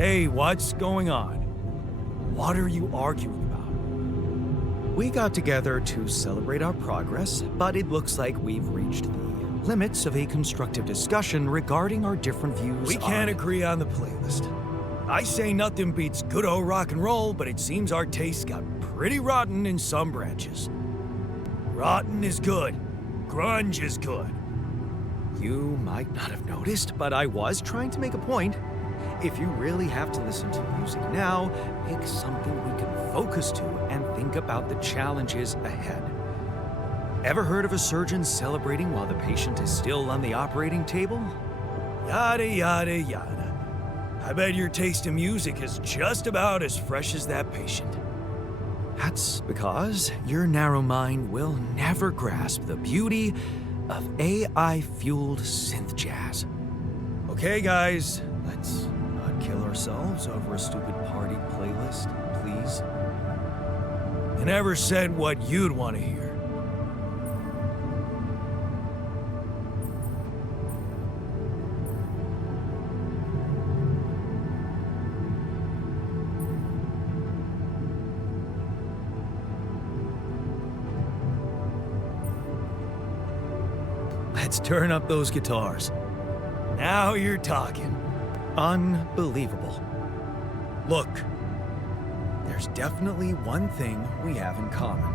Hey, what's going on? What are you arguing about? We got together to celebrate our progress, but it looks like we've reached the limits of a constructive discussion regarding our different views We can't agree on the playlist. I say nothing beats good old rock and roll, but it seems our tastes got pretty rotten in some branches. Rotten is good. Grunge is good. You might not have noticed, but I was trying to make a point. If you really have to listen to music now, pick something we can focus to and think about the challenges ahead. Ever heard of a surgeon celebrating while the patient is still on the operating table? Yada, yada, yada. I bet your taste in music is just about as fresh as that patient. That's because your narrow mind will never grasp the beauty of AI-fueled synth jazz. Okay, guys, let's not kill ourselves over a stupid party playlist, please. You never said what you'd want to hear. Let's turn up those guitars. Now you're talking. Unbelievable. Look, there's definitely one thing we have in common.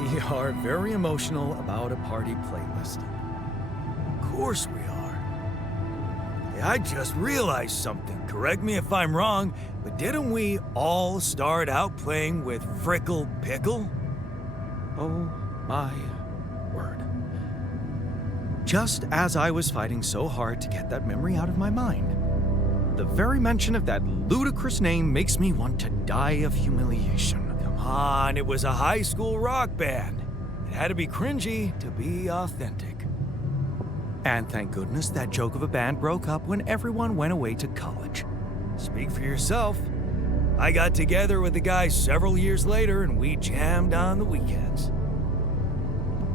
We are very emotional about a party playlist. Of course we are. Hey, I just realized something. Correct me if I'm wrong, but didn't we all start out playing with Frickle Pickle? Oh my word. Just as I was fighting so hard to get that memory out of my mind. The very mention of that ludicrous name makes me want to die of humiliation. Come on, it was a high school rock band. It had to be cringy to be authentic. And thank goodness that joke of a band broke up when everyone went away to college. Speak for yourself. I got together with the guys several years later and we jammed on the weekends.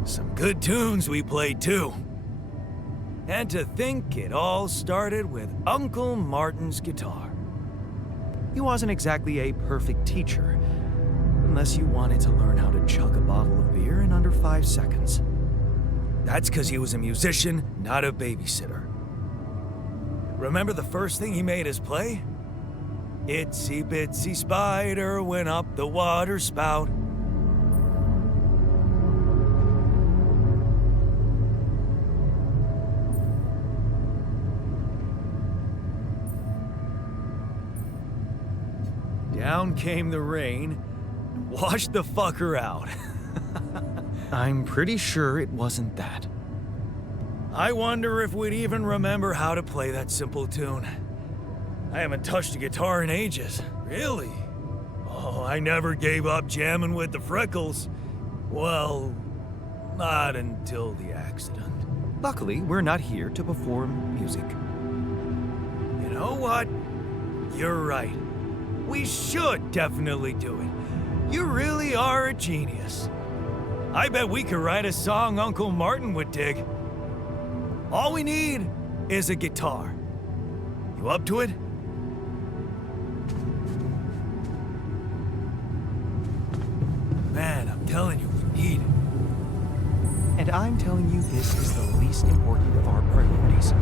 Some good tunes we played too. And to think it all started with Uncle Martin's guitar. He wasn't exactly a perfect teacher, unless you wanted to learn how to chug a bottle of beer in under 5 seconds. That's because he was a musician, not a babysitter. Remember the first thing he made us play? Itsy bitsy spider went up the water spout. Down came the rain, washed the fucker out. I'm pretty sure it wasn't that. I wonder if we'd even remember how to play that simple tune. I haven't touched a guitar in ages. Really? Oh, I never gave up jamming with the Freckles. Well, not until the accident. Luckily, we're not here to perform music. You know what? You're right. We should definitely do it. You really are a genius. I bet we could write a song Uncle Martin would dig. All we need is a guitar. You up to it? Man, I'm telling you, we need it. And I'm telling you, this is the least important of our priorities.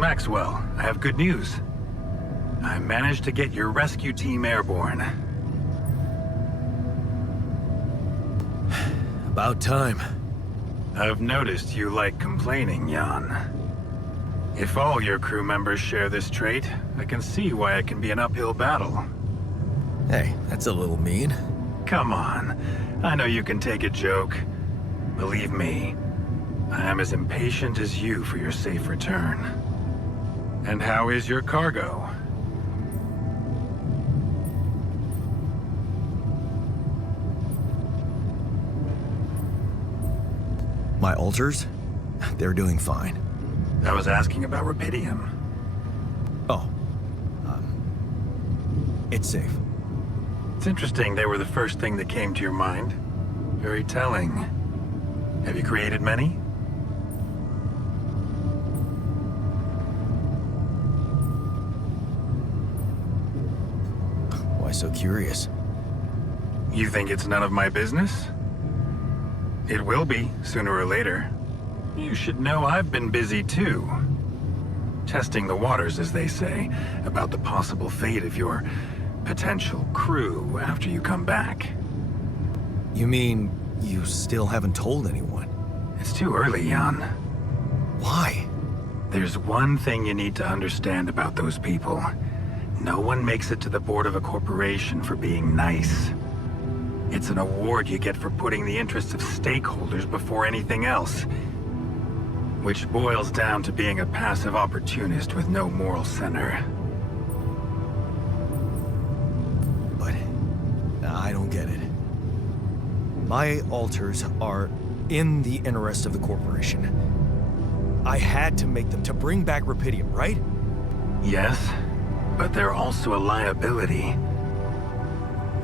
Maxwell. I have good news. I managed to get your rescue team airborne. About time. I've noticed you like complaining, Jan. If all your crew members share this trait, I can see why it can be an uphill battle. Hey, that's a little mean. Come on. I know you can take a joke. Believe me, I am as impatient as you for your safe return. And how is your cargo? My alters? They're doing fine. I was asking about Rapidium. Oh. It's safe. It's interesting they were the first thing that came to your mind. Very telling. Have you created many? Why so curious? You think it's none of my business? It will be, sooner or later. You should know I've been busy too. Testing the waters, as they say, about the possible fate of your potential crew after you come back. You mean you still haven't told anyone? It's too early, Jan. Why? There's one thing you need to understand about those people. No one makes it to the board of a corporation for being nice. It's an award you get for putting the interests of stakeholders before anything else. Which boils down to being a passive opportunist with no moral center. But I don't get it. My alters are in the interest of the corporation. I had to make them to bring back Rapidium, right? Yes, but they're also a liability.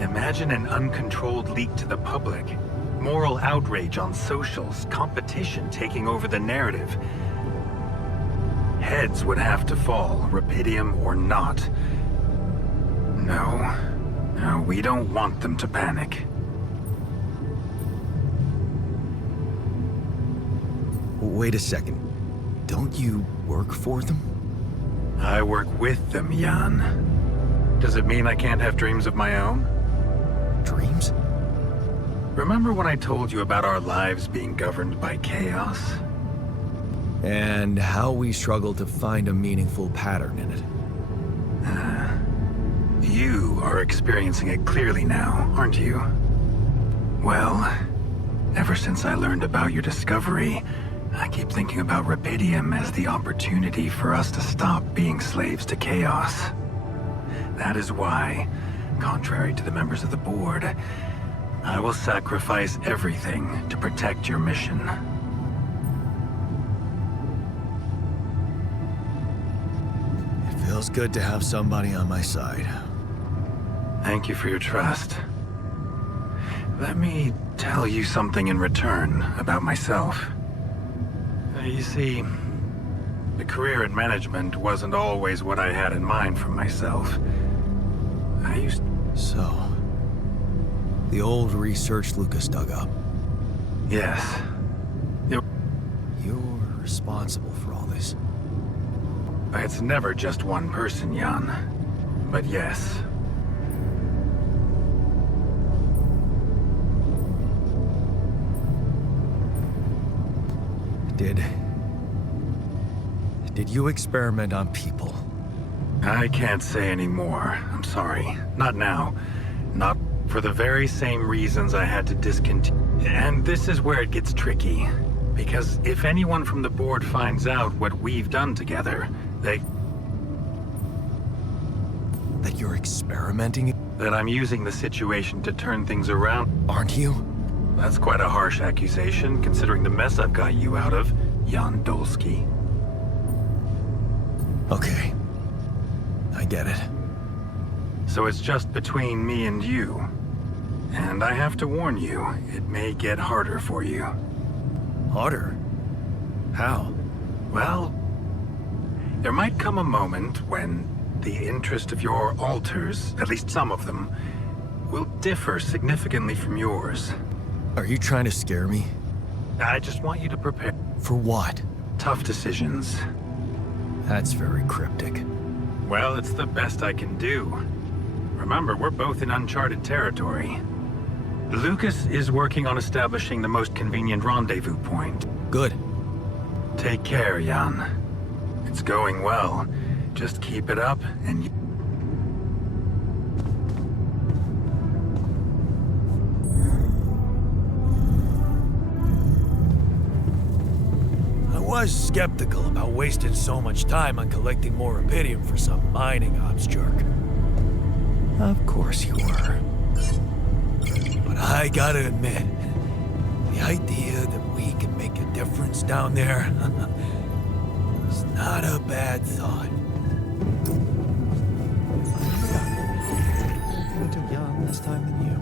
Imagine an uncontrolled leak to the public. Moral outrage on socials, competition taking over the narrative. Heads would have to fall, Rapidium or not. No, we don't want them to panic. Wait a second. Don't you work for them? I work with them, Jan. Does it mean I can't have dreams of my own? Dreams? Remember when I told you about our lives being governed by chaos? And how we struggle to find a meaningful pattern in it. You are experiencing it clearly now, aren't you? Well, ever since I learned about your discovery, I keep thinking about Rapidium as the opportunity for us to stop being slaves to chaos. That is why, contrary to the members of the board, I will sacrifice everything to protect your mission. It feels good to have somebody on my side. Thank you for your trust. Let me tell you something in return about myself. You see, the career in management wasn't always what I had in mind for myself. So, the old research Lucas dug up. Yes. You're responsible for all this. It's never just one person, Jan. But yes. Did you experiment on people? I can't say any more. I'm sorry. Not now. Not for the very same reasons I had to discontinue. And this is where it gets tricky. Because if anyone from the board finds out what we've done together, that you're experimenting? That I'm using the situation to turn things around. Aren't you? That's quite a harsh accusation, considering the mess I've got you out of, Jan Dolsky. Okay. I get it. So it's just between me and you. And I have to warn you, it may get harder for you. Harder? How? Well, there might come a moment when the interest of your alters, at least some of them, will differ significantly from yours. Are you trying to scare me? I just want you to prepare. For what? Tough decisions. That's very cryptic. Well, it's the best I can do. Remember, we're both in uncharted territory. Lucas is working on establishing the most convenient rendezvous point. Good. Take care, Jan. It's going well. Just keep it up and... I was skeptical about wasting so much time on collecting more rubidium for some mining ops jerk. Of course you were. But I gotta admit, the idea that we can make a difference down there is not a bad thought. You took Jan this time than you.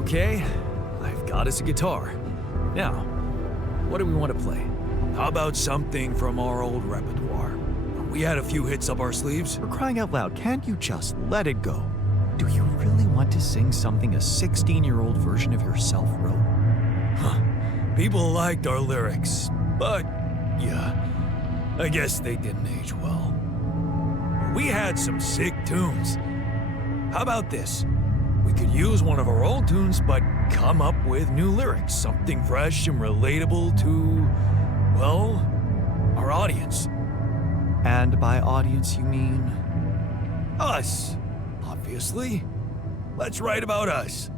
Okay, I've got us a guitar. Now, what do we want to play? How about something from our old repertoire? We had a few hits up our sleeves. For crying out loud, can't you just let it go? Do you really want to sing something a 16-year-old version of yourself wrote? Huh. People liked our lyrics, but yeah, I guess they didn't age well. We had some sick tunes. How about this? We could use one of our old tunes, but come up with new lyrics, something fresh and relatable to, well, our audience. And by audience, you mean? Us, obviously. Let's write about us.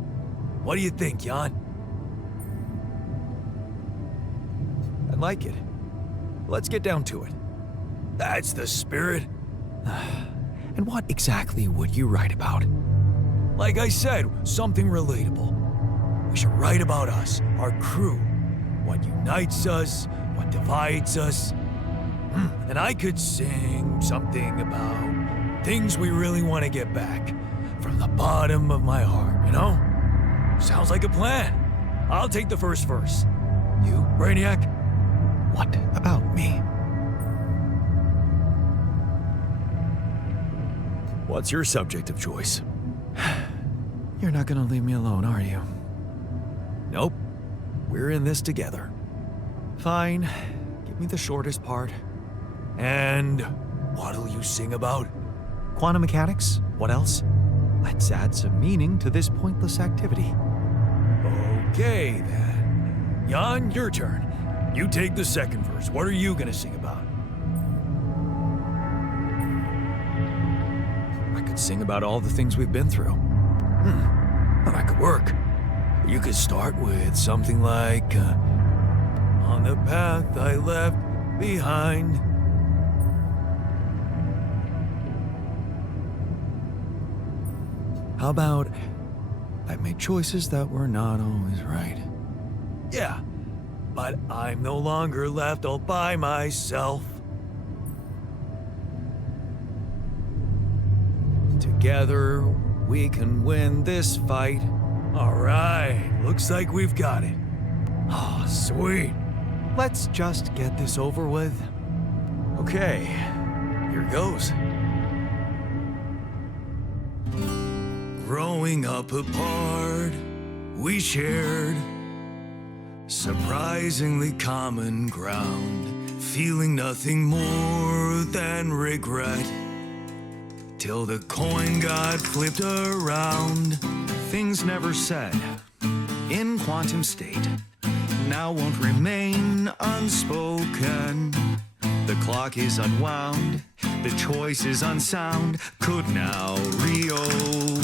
What do you think, Jan? I like it. Let's get down to it. That's the spirit. And what exactly would you write about? Like I said, something relatable. We should write about us, our crew. What unites us, what divides us. And I could sing something about things we really want to get back. From the bottom of my heart, you know? Sounds like a plan. I'll take the first verse. You, Brainiac? What about me? What's your subject of choice? You're not gonna leave me alone, are you? Nope. We're in this together. Fine. Give me the shortest part. And what'll you sing about? Quantum mechanics? What else? Let's add some meaning to this pointless activity. Okay, then. Jan, your turn. You take the second verse. What are you gonna sing about? I could sing about all the things we've been through. That could work. You could start with something like, on the path I left behind. How about, I made choices that were not always right. Yeah, but I'm no longer left all by myself. Together, we can win this fight. All right, looks like we've got it. Oh, sweet. Let's just get this over with. Okay, here goes. Growing up apart, we shared surprisingly common ground, feeling nothing more than regret. Till the coin got flipped around. Things never said in quantum state now won't remain unspoken. The clock is unwound, the choice is unsound, could now reopen.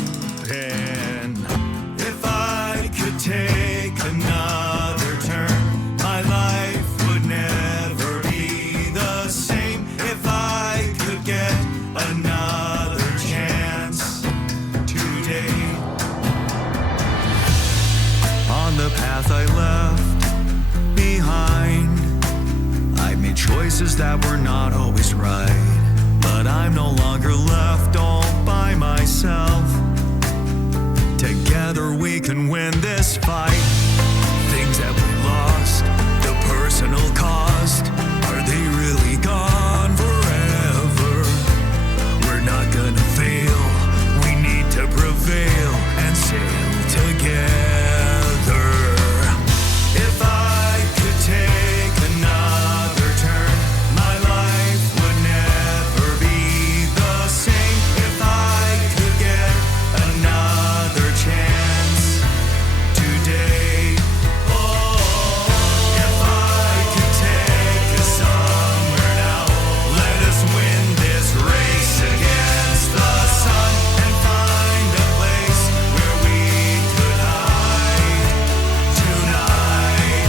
If I could take another turn, my life would never be the same. If I could get another chance today. On the path I left behind, I made choices that were not always right, but I'm no longer left all by myself. Together we can win this fight. Things that we lost. The personal cost. Are they really gone forever? We're not gonna fail. We need to prevail and sail together. If I could take another turn, my life would never be the same. If I could get another chance today, oh, if I could take us somewhere now, let us win this race against the sun and find a place where we could hide tonight.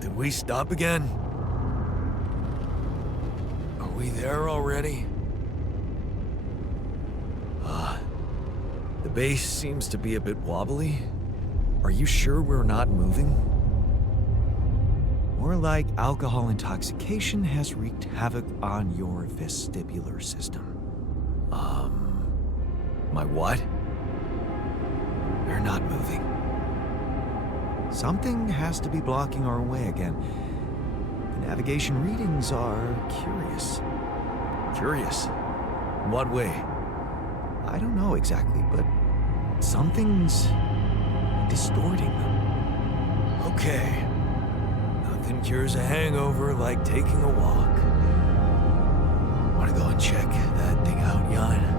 Did we stop again? Are we there already? The base seems to be a bit wobbly. Are you sure we're not moving? More like alcohol intoxication has wreaked havoc on your vestibular system. My what? We're not moving. Something has to be blocking our way again. The navigation readings are curious. Curious? In what way? I don't know exactly, but something's distorting them. Okay. Nothing cures a hangover like taking a walk. Wanna go and check that thing out, Jan?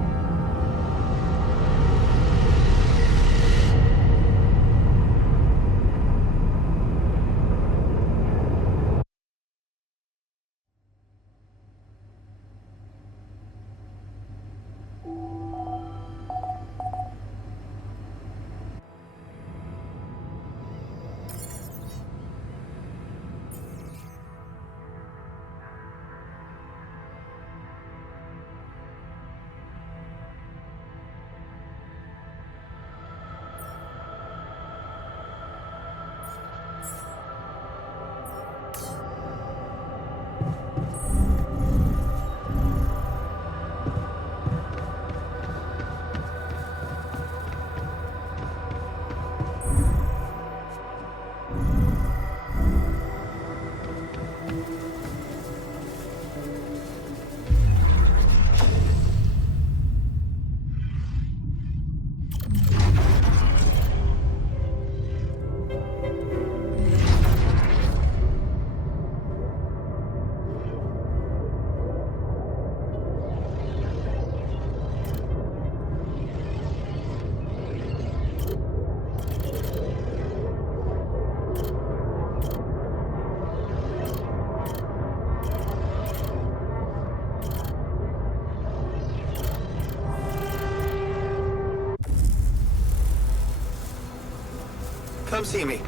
Come see me.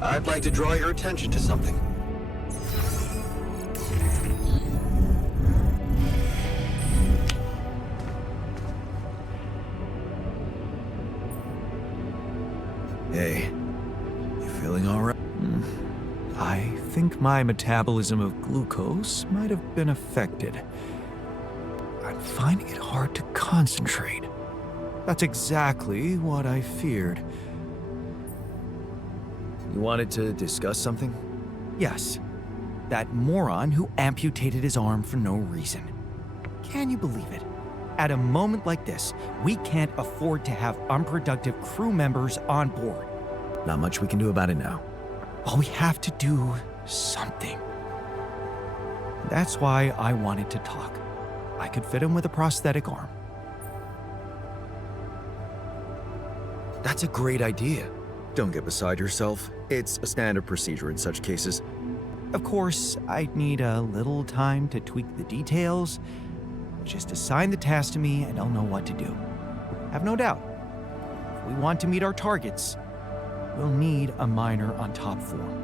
I'd like to draw your attention to something. Hey, you feeling all right? I think my metabolism of glucose might have been affected. I'm finding it hard to concentrate. That's exactly what I feared. You wanted to discuss something? Yes. That moron who amputated his arm for no reason. Can you believe it? At a moment like this, we can't afford to have unproductive crew members on board. Not much we can do about it now. Well, we have to do something. That's why I wanted to talk. I could fit him with a prosthetic arm. That's a great idea. Don't get beside yourself. It's a standard procedure in such cases. Of course, I'd need a little time to tweak the details. Just assign the task to me and I'll know what to do. Have no doubt. If we want to meet our targets, we'll need a miner on top form.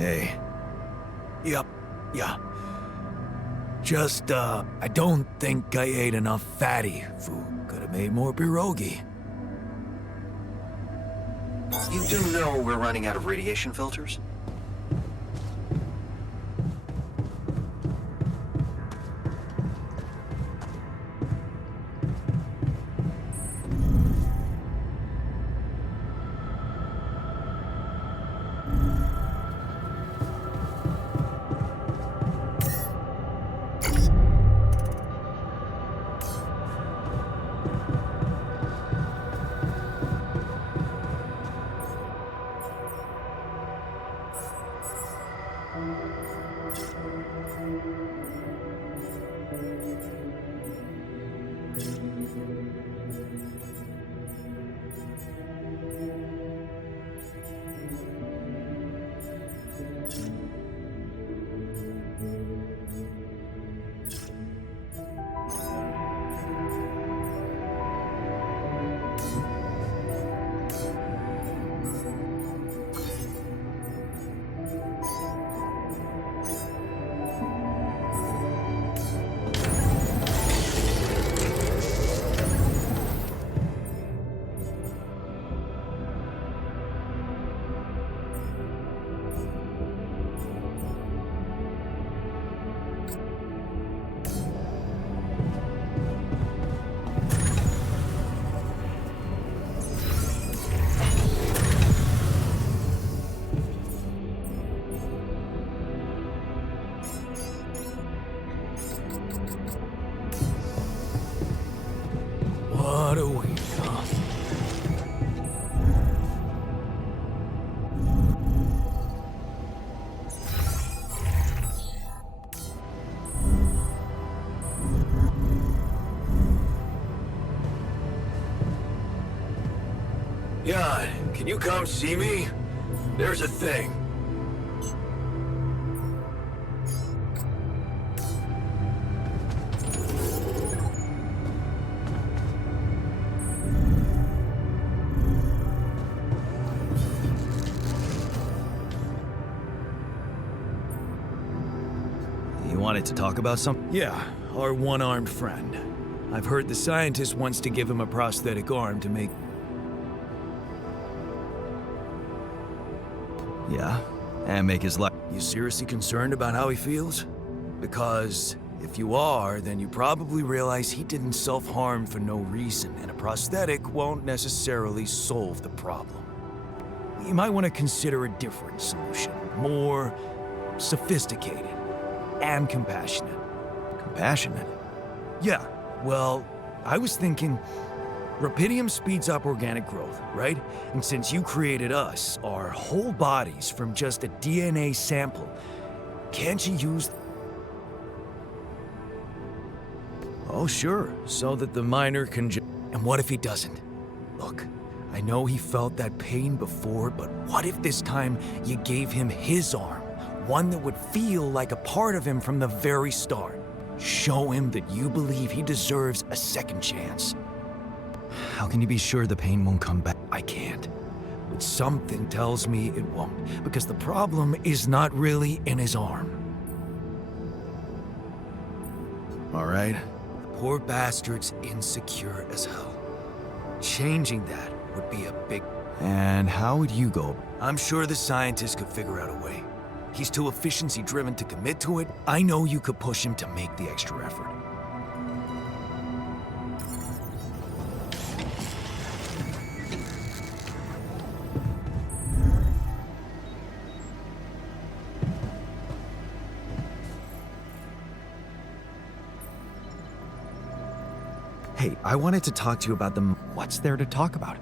Hey. Yep, yeah. Just, I don't think I ate enough fatty food. Could have made more pierogi. You do know we're running out of radiation filters? What do we got? Jan, can you come see me? There's a thing. You wanted to talk about something? Yeah, our one-armed friend. I've heard the scientist wants to give him a prosthetic arm to make... Yeah, and make his life... You seriously concerned about how he feels? Because if you are, then you probably realize he didn't self-harm for no reason, and a prosthetic won't necessarily solve the problem. You might want to consider a different solution, more sophisticated and compassionate. Compassionate? Yeah, well, I was thinking... Rapidium speeds up organic growth, right? And since you created us, our whole bodies from just a DNA sample, can't you use... Oh, sure, so that the miner can And what if he doesn't? Look, I know he felt that pain before, but what if this time you gave him his arm? One that would feel like a part of him from the very start. Show him that you believe he deserves a second chance. How can you be sure the pain won't come back? I can't. But something tells me it won't, because the problem is not really in his arm. All right? The poor bastard's insecure as hell. Changing that would be a big... And how would you go? I'm sure the scientist could figure out a way. He's too efficiency-driven to commit to it. I know you could push him to make the extra effort. Hey, I wanted to talk to you about the... What's there to talk about?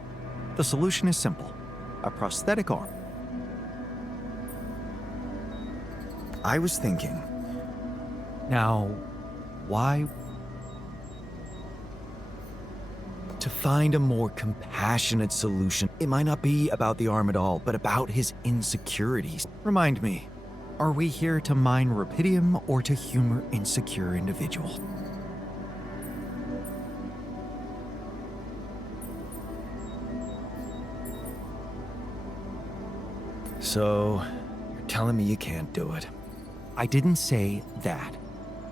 The solution is simple. A prosthetic arm. I was thinking... Now, why... To find a more compassionate solution. It might not be about the arm at all, but about his insecurities. Remind me, are we here to mine Rapidium or to humor insecure individuals? So, you're telling me you can't do it. I didn't say that.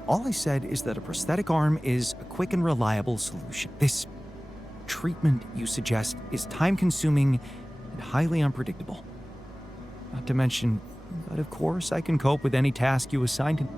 All I said is that a prosthetic arm is a quick and reliable solution. This treatment you suggest is time-consuming and highly unpredictable. Not to mention, but of course, I can cope with any task you assign to me.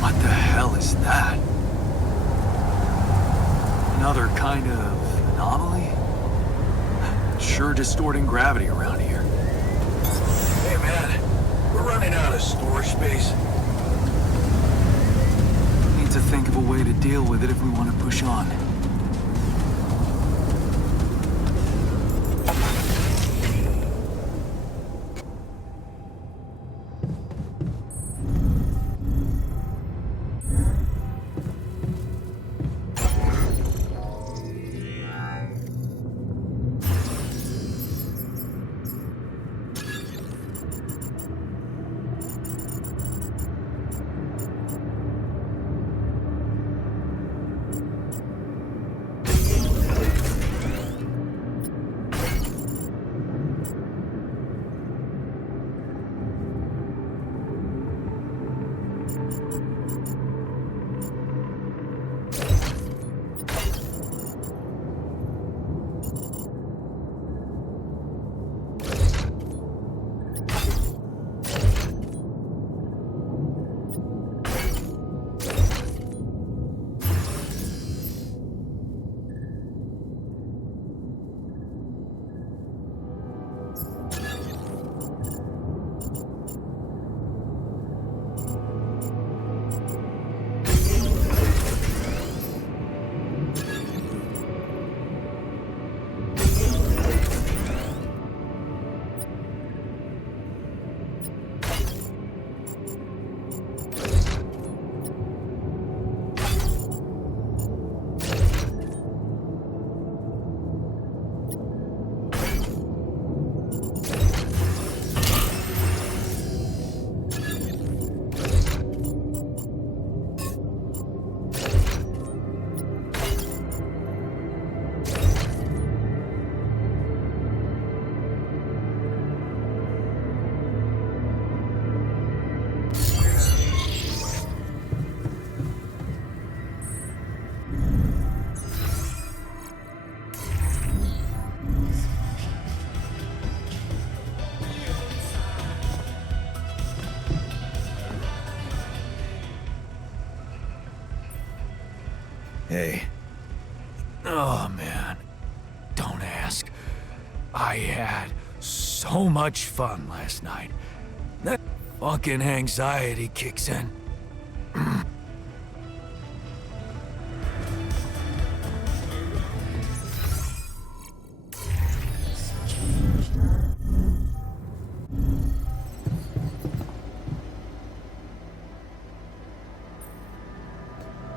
What the hell is that? Another kind of anomaly? Sure distorting gravity around here. Hey man, we're running out of storage space. Need to think of a way to deal with it if we want to push on. Hey. Oh, man. Don't ask. I had so much fun last night. That fucking anxiety kicks in.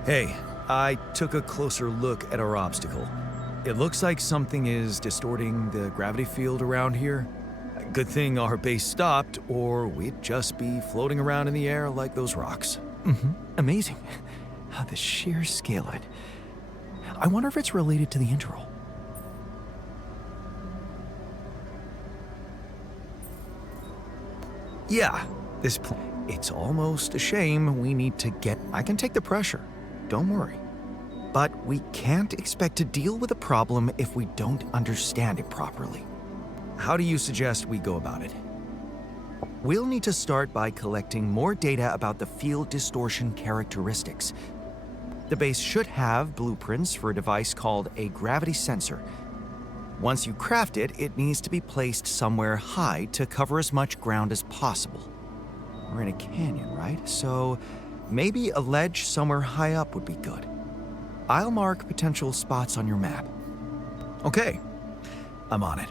Hey, I took a closer look at our obstacle. It looks like something is distorting the gravity field around here. Good thing our base stopped, or we'd just be floating around in the air like those rocks. Amazing. The sheer scale of it. I wonder if it's related to the interval. Yeah, it's almost a shame we need to get... I can take the pressure. Don't worry. But we can't expect to deal with a problem if we don't understand it properly. How do you suggest we go about it? We'll need to start by collecting more data about the field distortion characteristics. The base should have blueprints for a device called a gravity sensor. Once you craft it, it needs to be placed somewhere high to cover as much ground as possible. We're in a canyon, right? So maybe a ledge somewhere high up would be good. I'll mark potential spots on your map. Okay, I'm on it.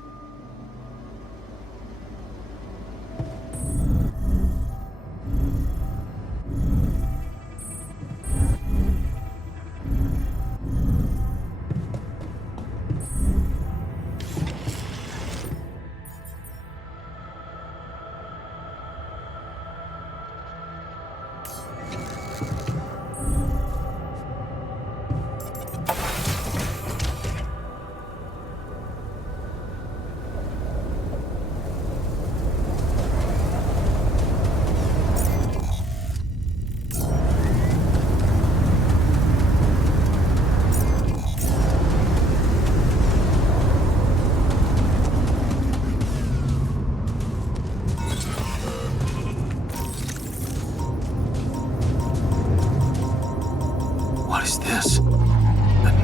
What is this? A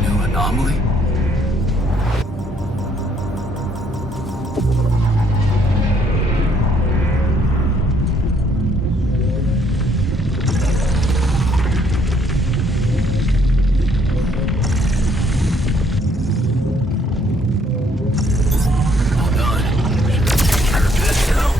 new anomaly? All done. Should take care of this now.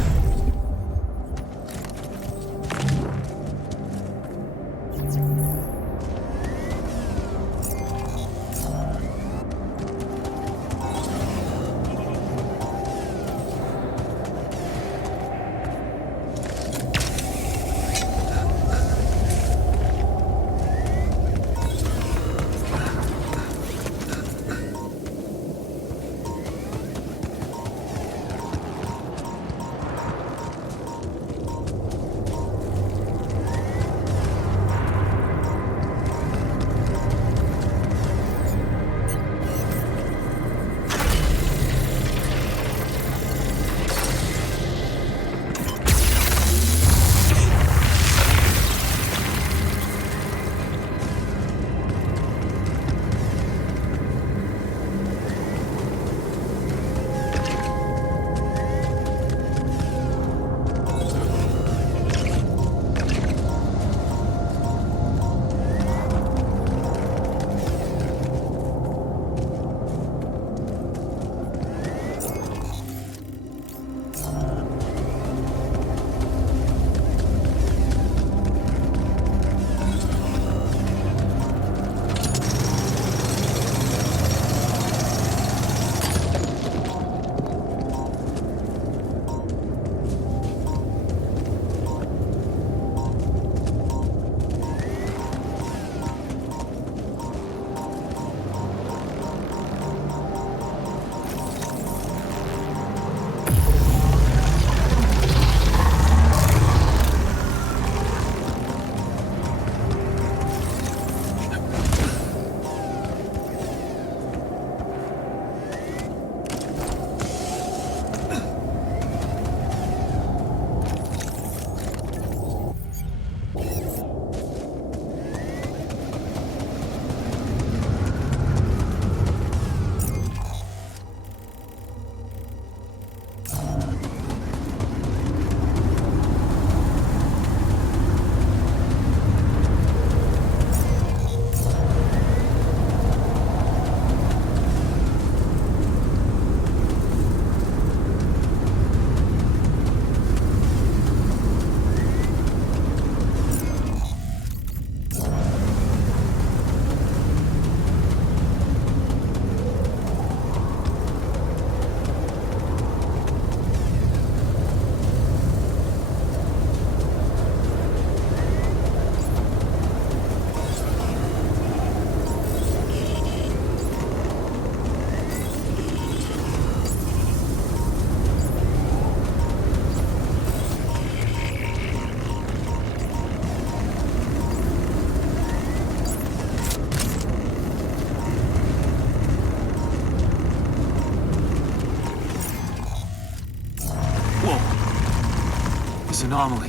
anomaly.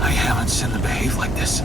I haven't seen them behave like this.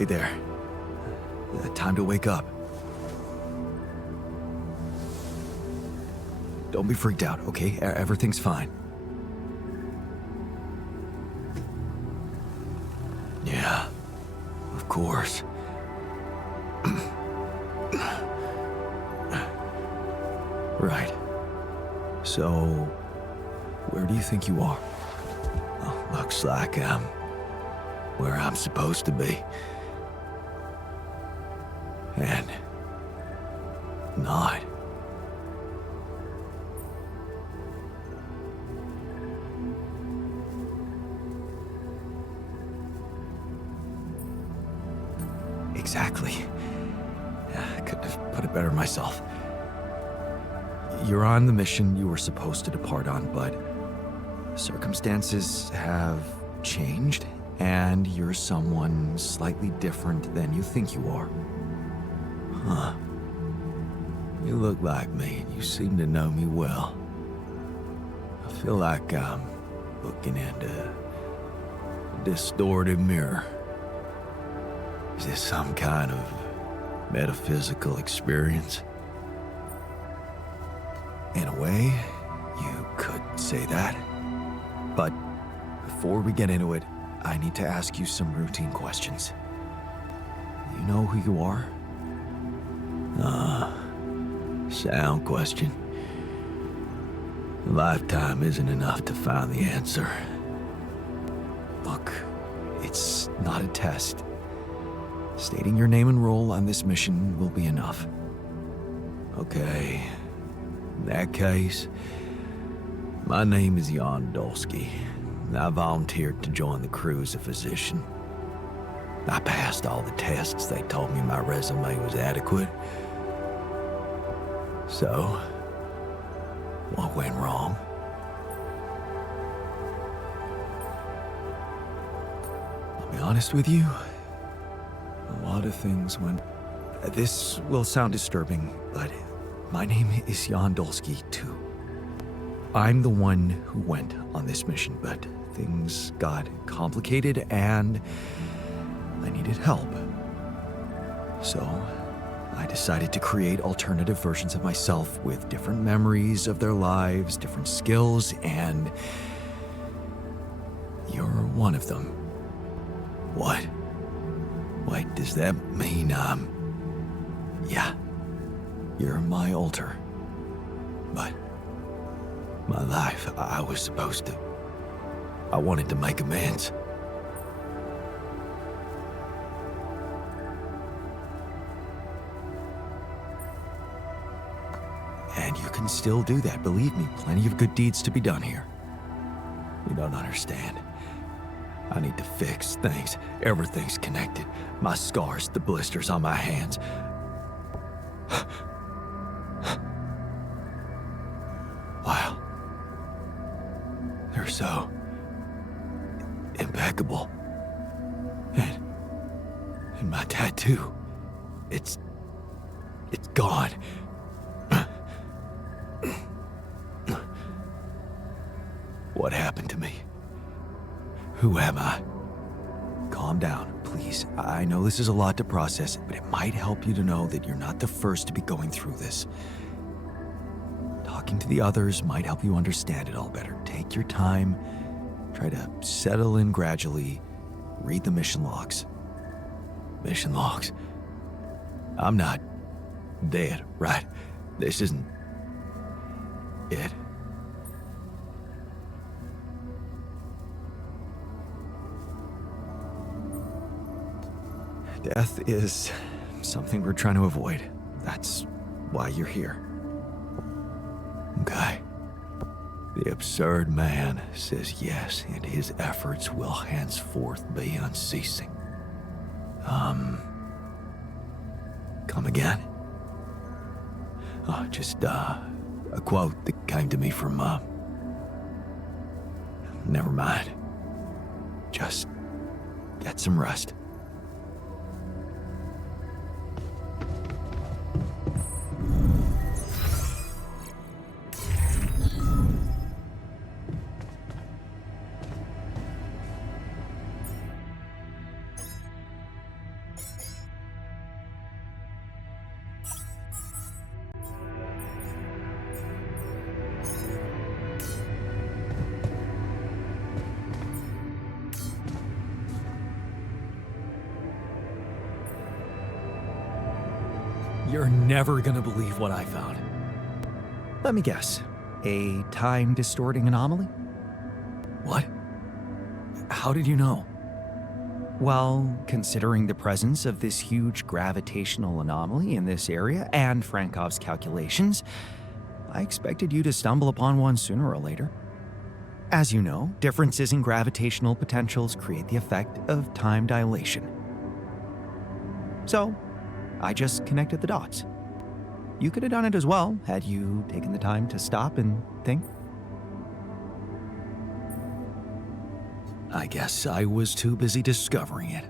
Hey there. Time to wake up. Don't be freaked out, okay? Everything's fine. Yeah, of course. Right. So, where do you think you are? Well, looks like I'm where I'm supposed to be. And not. Exactly. I couldn't have put it better myself. You're on the mission you were supposed to depart on, but circumstances have changed, and you're someone slightly different than you think you are. Huh. You look like me, and you seem to know me well. I feel like I'm looking into a distorted mirror. Is this some kind of metaphysical experience? In a way, you could say that. But before we get into it, I need to ask you some routine questions. You know who you are? Sound question. A lifetime isn't enough to find the answer. Look, it's not a test. Stating your name and role on this mission will be enough. Okay. In that case, my name is Jan Dolsky. I volunteered to join the crew as a physician. I passed all the tests. They told me my resume was adequate. So, what went wrong? I'll be honest with you. A lot of things went... This will sound disturbing, but my name is Jan Dolsky, too. I'm the one who went on this mission, but things got complicated and I needed help. So, I decided to create alternative versions of myself with different memories of their lives, different skills, and you're one of them. What? Wait, does that mean yeah, you're my alter. But my life, I was supposed to... I wanted to make amends. And you can still do that, believe me. Plenty of good deeds to be done here. You don't understand. I need to fix things. Everything's connected. My scars, the blisters on my hands. Wow. They're so impeccable. And my tattoo, it's gone. What happened to me? Who am I? Calm down, please. I know this is a lot to process, but it might help you to know that you're not the first to be going through this. Talking to the others might help you understand it all better. Take your time. Try to settle in gradually. Read the mission logs. Mission logs? I'm not dead, right? This isn't it. Death is something we're trying to avoid. That's why you're here. Okay. The absurd man says yes, and his efforts will henceforth be unceasing. Come again? Oh, just, a quote that came to me from, never mind. Just get some rest. You're never gonna believe what I found. Let me guess. A time-distorting anomaly? What? How did you know? Well, considering the presence of this huge gravitational anomaly in this area and Frankov's calculations, I expected you to stumble upon one sooner or later. As you know, differences in gravitational potentials create the effect of time dilation. So, I just connected the dots. You could have done it as well, had you taken the time to stop and think. I guess I was too busy discovering it.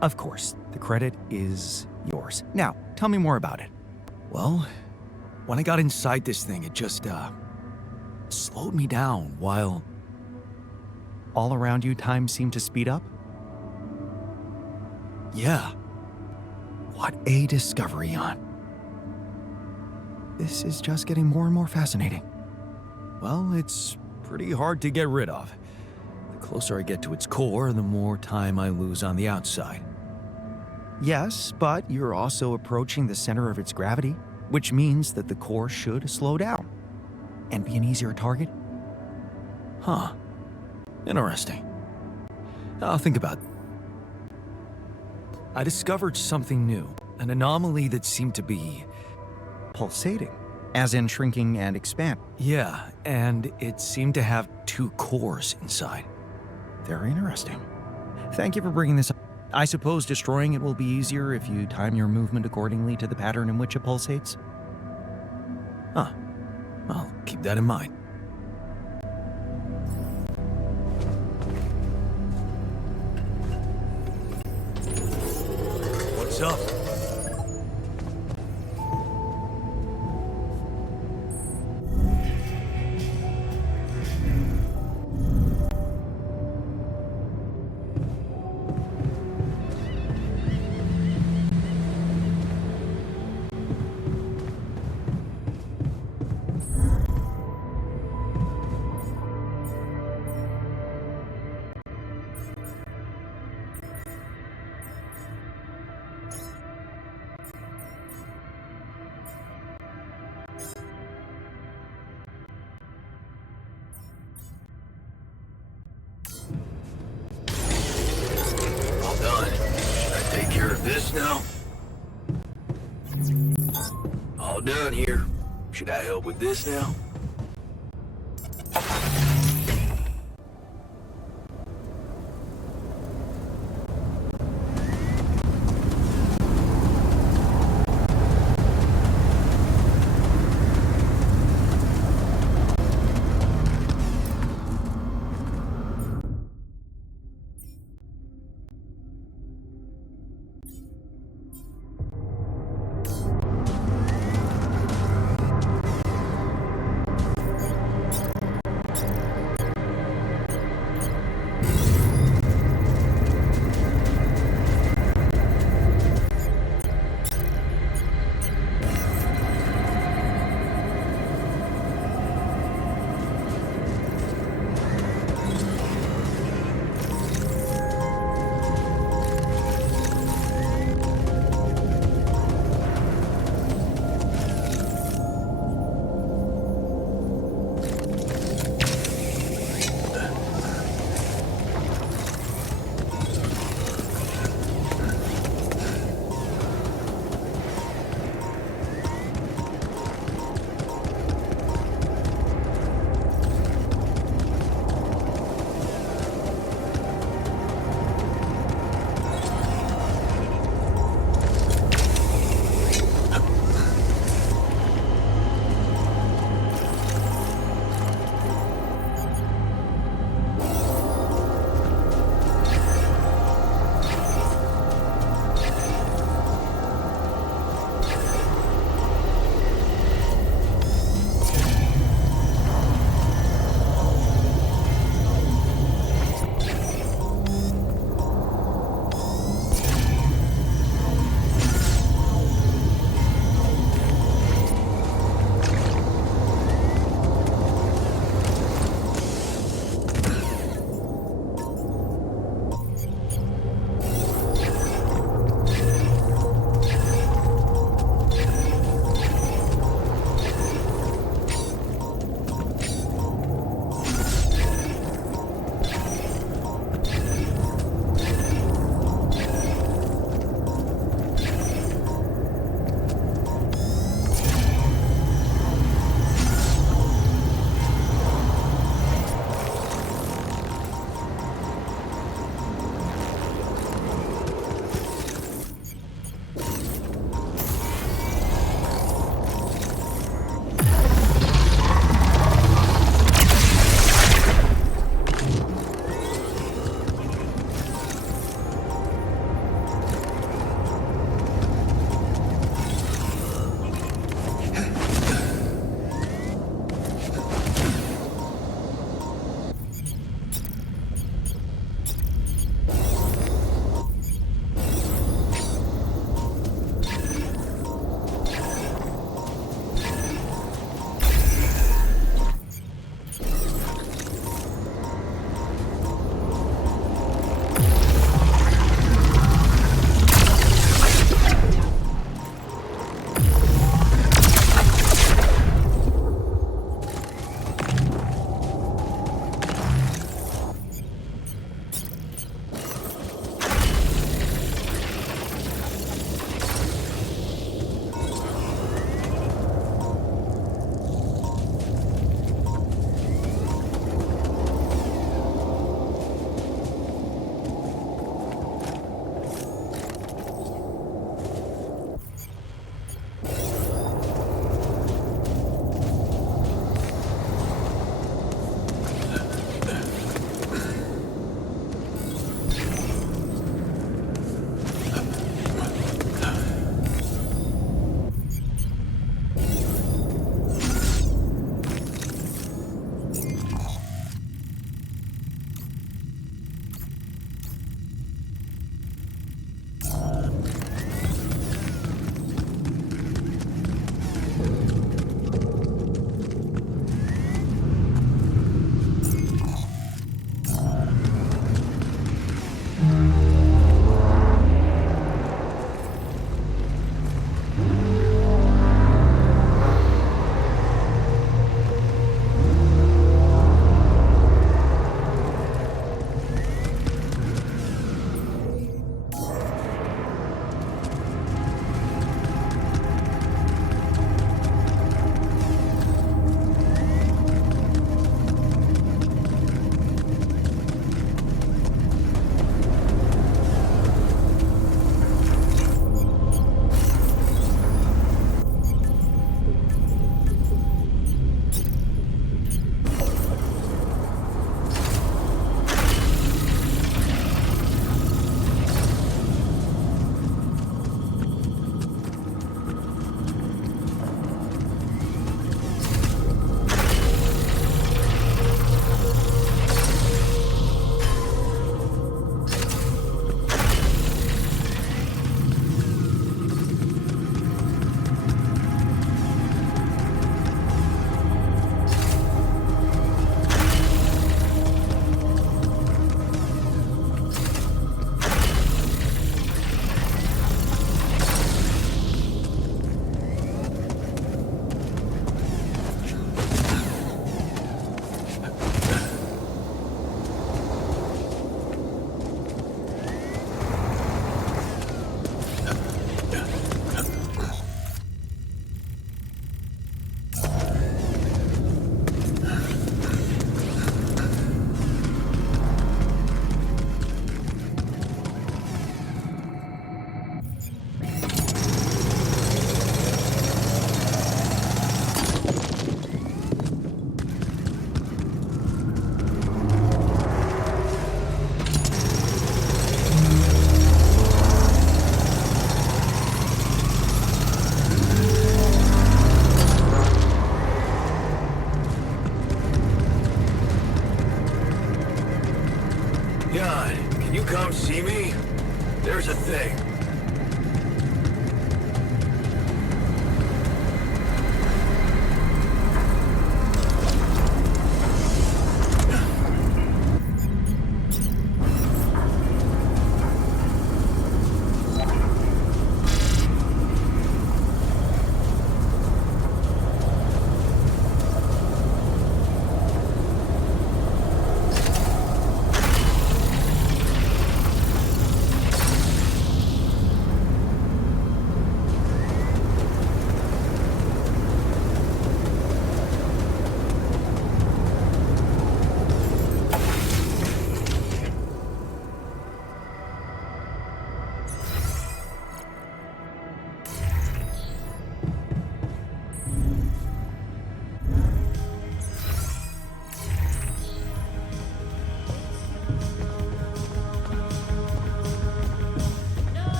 Of course, the credit is yours. Now, tell me more about it. Well, when I got inside this thing, it just, slowed me down while... All around you, time seemed to speed up? Yeah. What a discovery, Jan. This is just getting more and more fascinating. Well, it's pretty hard to get rid of. The closer I get to its core, the more time I lose on the outside. Yes, but you're also approaching the center of its gravity, which means that the core should slow down and be an easier target. Huh. Interesting. I'll think about it. I discovered something new, an anomaly that seemed to be... Pulsating, as in shrinking and expanding. Yeah, and it seemed to have two cores inside. Very interesting. Thank you for bringing this up. I suppose destroying it will be easier if you time your movement accordingly to the pattern in which it pulsates? Huh. I'll keep that in mind. What's up? This now? All done here. Should I help with this now?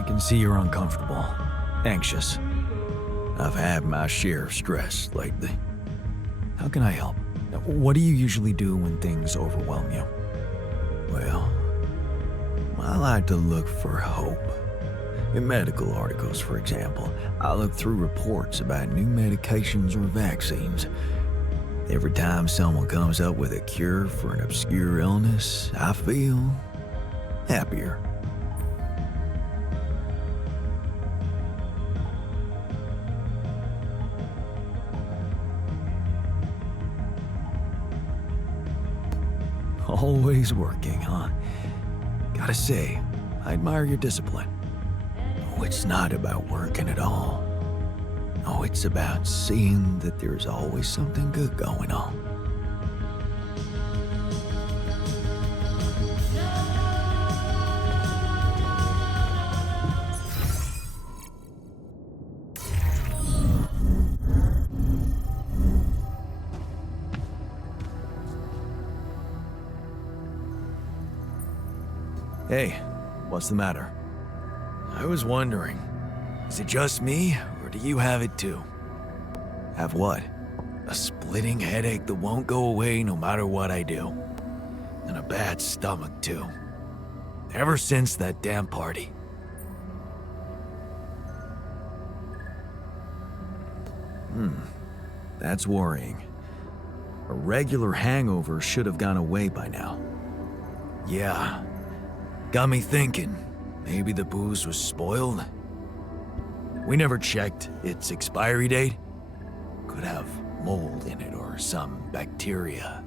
I can see you're uncomfortable, anxious. I've had my share of stress lately. How can I help? What do you usually do when things overwhelm you? Well, I like to look for hope. In medical articles, for example, I look through reports about new medications or vaccines. Every time someone comes up with a cure for an obscure illness, I feel happier. Always working, huh? Gotta say, I admire your discipline. Oh, it's not about working at all. No, it's about seeing that there's always something good going on. Hey, what's the matter? I was wondering, is it just me, or do you have it too? Have what? A splitting headache that won't go away no matter what I do. And a bad stomach too. Ever since that damn party. That's worrying. A regular hangover should have gone away by now. Yeah. Got me thinking, maybe the booze was spoiled? We never checked its expiry date. Could have mold in it or some bacteria.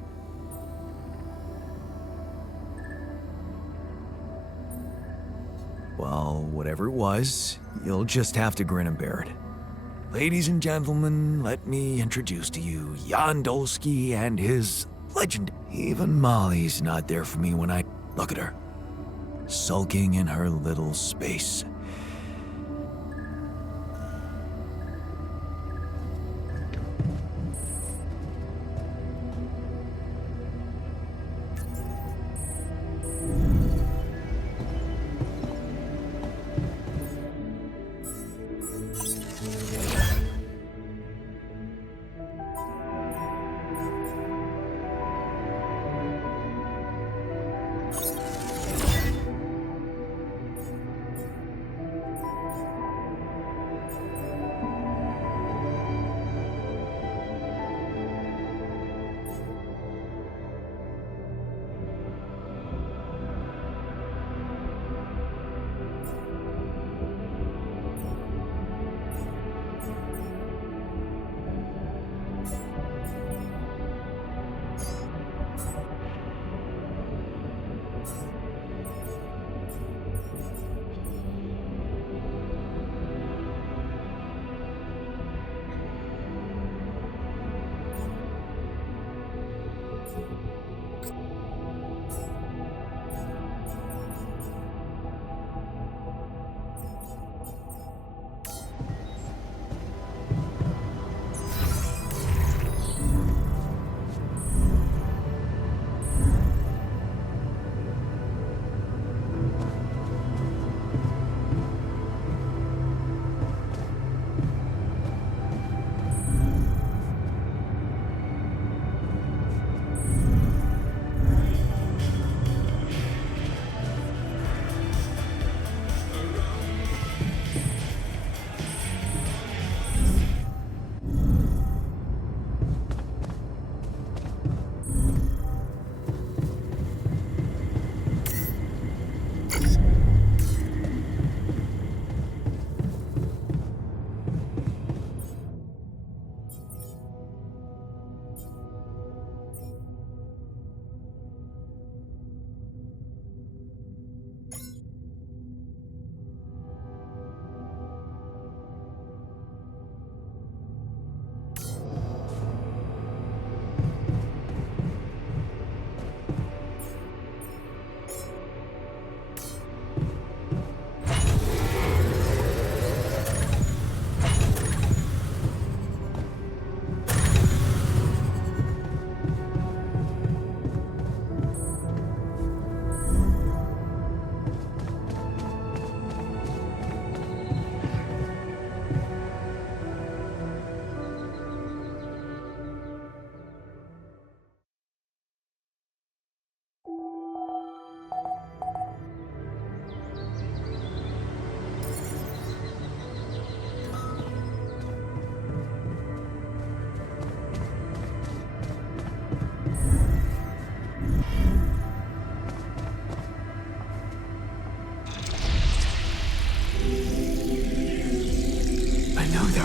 Well, whatever it was, you'll just have to grin and bear it. Ladies and gentlemen, let me introduce to you Jan Dolsky and his legend. Even Molly's not there for me when I look at her. Sulking in her little space.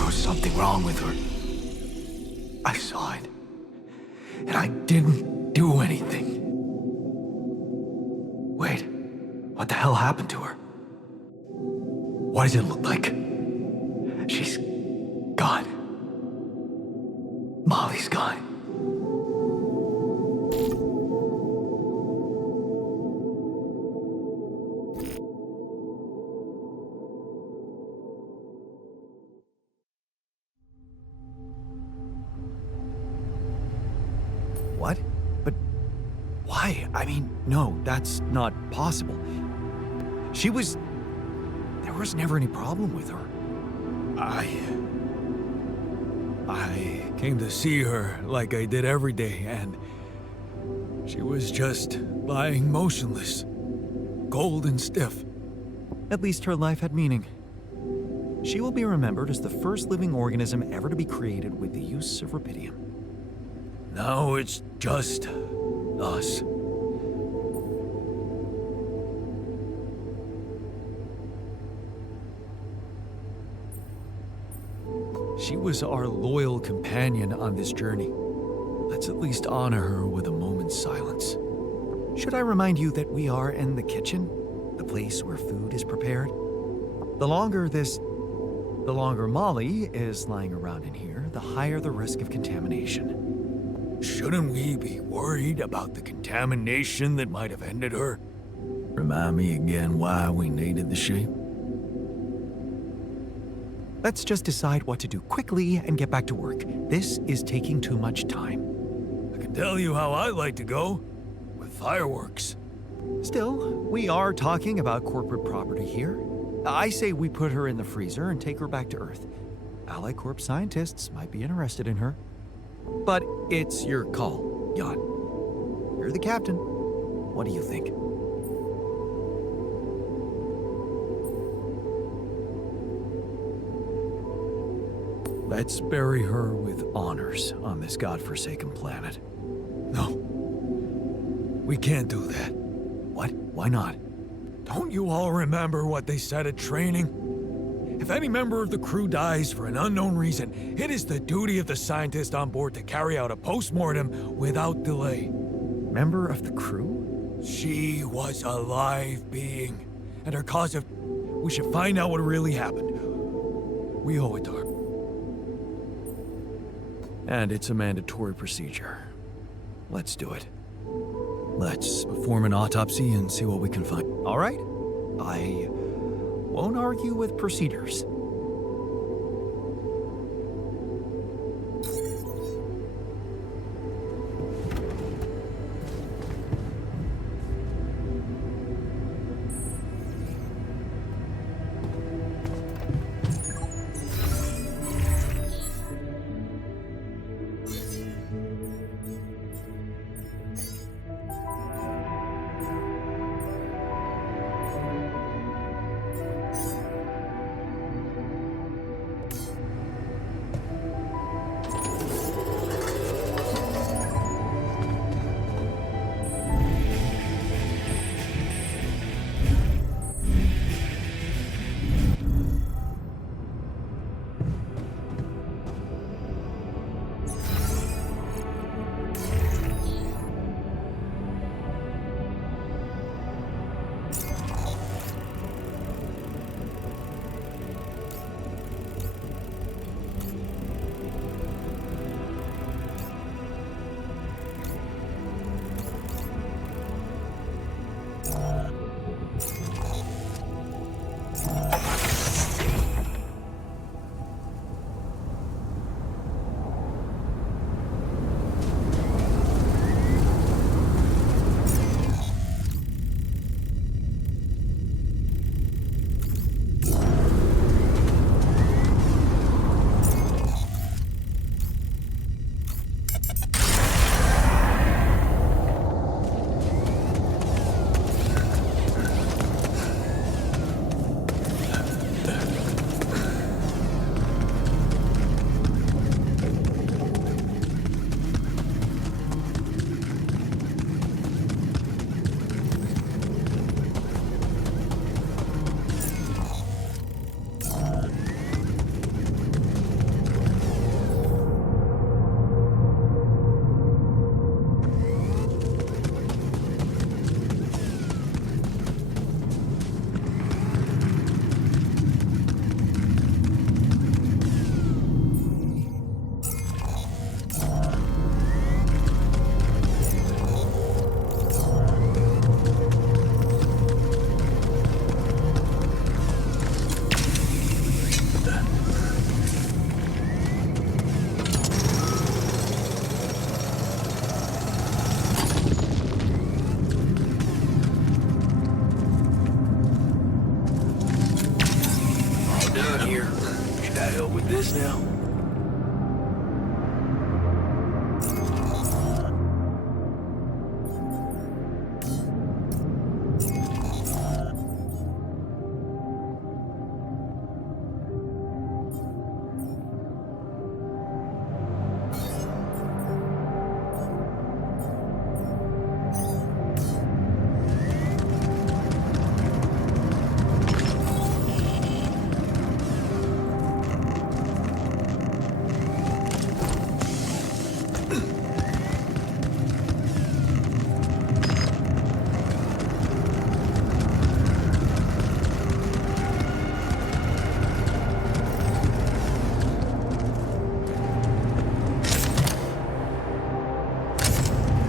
was something wrong with her. I saw it. And I didn't do anything. Wait, what the hell happened to her? What does it look like? She's gone. Molly's gone. What? But why? I mean, no, that's not possible. There was never any problem with her. I came to see her like I did every day, and she was just lying motionless, cold and stiff. At least her life had meaning. She will be remembered as the first living organism ever to be created with the use of rubidium. Now it's just us. She was our loyal companion on this journey. Let's at least honor her with a moment's silence. Should I remind you that we are in the kitchen, the place where food is prepared? The longer Molly is lying around in here, the higher the risk of contamination. Shouldn't we be worried about the contamination that might have ended her? Remind me again why we needed the shape? Let's just decide what to do quickly and get back to work. This is taking too much time. I can tell you how I like to go. With fireworks. Still, we are talking about corporate property here. I say we put her in the freezer and take her back to Earth. Ally Corp scientists might be interested in her. But it's your call, Jan. You're the captain. What do you think? Let's bury her with honors on this godforsaken planet. No. We can't do that. What? Why not? Don't you all remember what they said at training? If any member of the crew dies for an unknown reason, it is the duty of the scientist on board to carry out a post-mortem without delay. Member of the crew? She was a live being, and her cause of... We should find out what really happened. We owe it to her. And it's a mandatory procedure. Let's do it. Let's perform an autopsy and see what we can find. All right? I won't argue with procedures. hell with this now?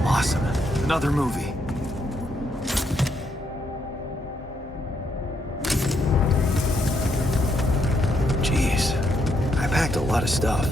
Awesome. Another movie. Jeez, I packed a lot of stuff.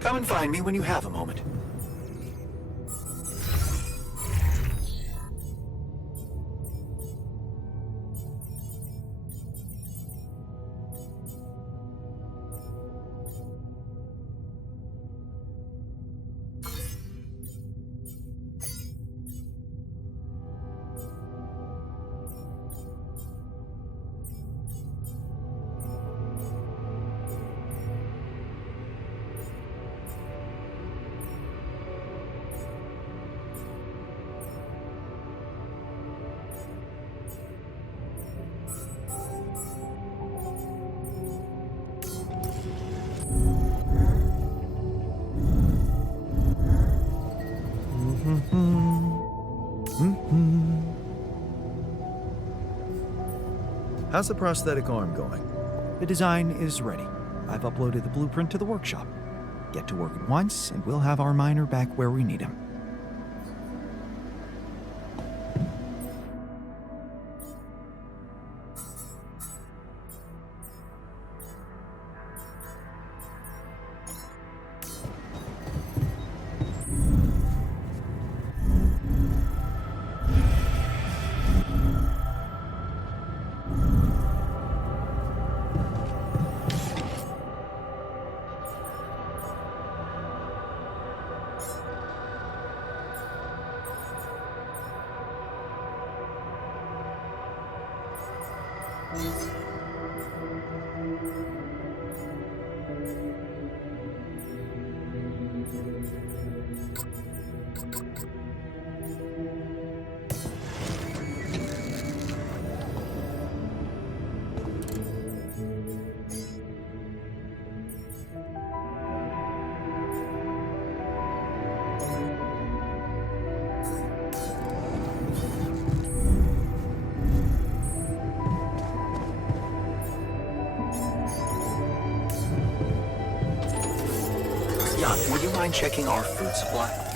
Come and find me when you have a moment. How's the prosthetic arm going? The design is ready. I've uploaded the blueprint to the workshop. Get to work at once, and we'll have our miner back where we need him. Jan, would you mind checking our food supply?